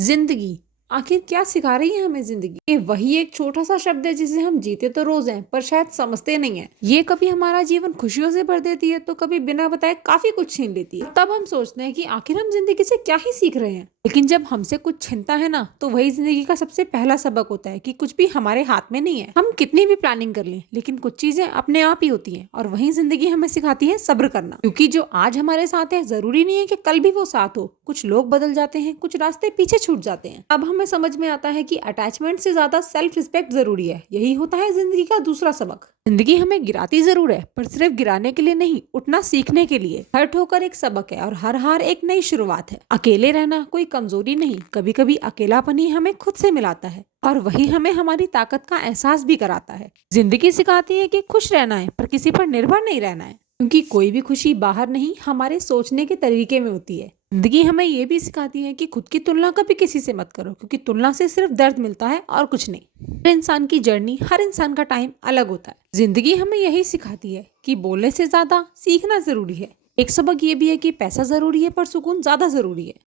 जिंदगी आखिर क्या सिखा रही है हमें जिंदगी? ये वही एक छोटा सा शब्द है जिसे हम जीते तो रोज हैं पर शायद समझते नहीं है। ये कभी हमारा जीवन खुशियों से भर देती है तो कभी बिना बताए काफी कुछ छीन लेती है। तब हम सोचते हैं कि आखिर हम जिंदगी से क्या ही सीख रहे हैं। लेकिन जब हमसे कुछ छिनता है ना तो वही जिंदगी का सबसे पहला सबक होता है कि कुछ भी हमारे हाथ में नहीं है। हम कितनी भी प्लानिंग कर लें लेकिन कुछ चीजें अपने आप ही होती हैं और वही जिंदगी हमें सिखाती है सब्र करना। क्योंकि जो आज हमारे साथ है जरूरी नहीं है कि कल भी वो साथ हो। कुछ लोग बदल जाते हैं, कुछ रास्ते पीछे छूट जाते हैं। अब हमें समझ में आता है कि अटैचमेंट से ज्यादा सेल्फ रिस्पेक्ट जरूरी है। यही होता है जिंदगी का दूसरा सबक। जिंदगी हमें गिराती जरूर है पर सिर्फ गिराने के लिए नहीं, उठना सीखने के लिए। हर ठोकर एक सबक है और हर हार एक नई शुरुआत है। अकेले रहना कोई कमजोरी नहीं, कभी कभी अकेलापन ही हमें खुद से मिलाता है और वही हमें हमारी ताकत का एहसास भी कराता है। जिंदगी सिखाती है कि खुश रहना है पर किसी पर निर्भर नहीं रहना है। क्योंकि कोई भी खुशी बाहर नहीं, हमारे सोचने के तरीके में होती है। जिंदगी हमें ये भी सिखाती है कि खुद की तुलना कभी किसी से मत करो, क्योंकि तुलना से सिर्फ दर्द मिलता है और कुछ नहीं। हर इंसान की जर्नी, हर इंसान का टाइम अलग होता है। जिंदगी हमें यही सिखाती है कि बोलने से ज्यादा सीखना जरूरी है। एक सबक ये भी है कि पैसा जरूरी है पर सुकून ज्यादा जरूरी है।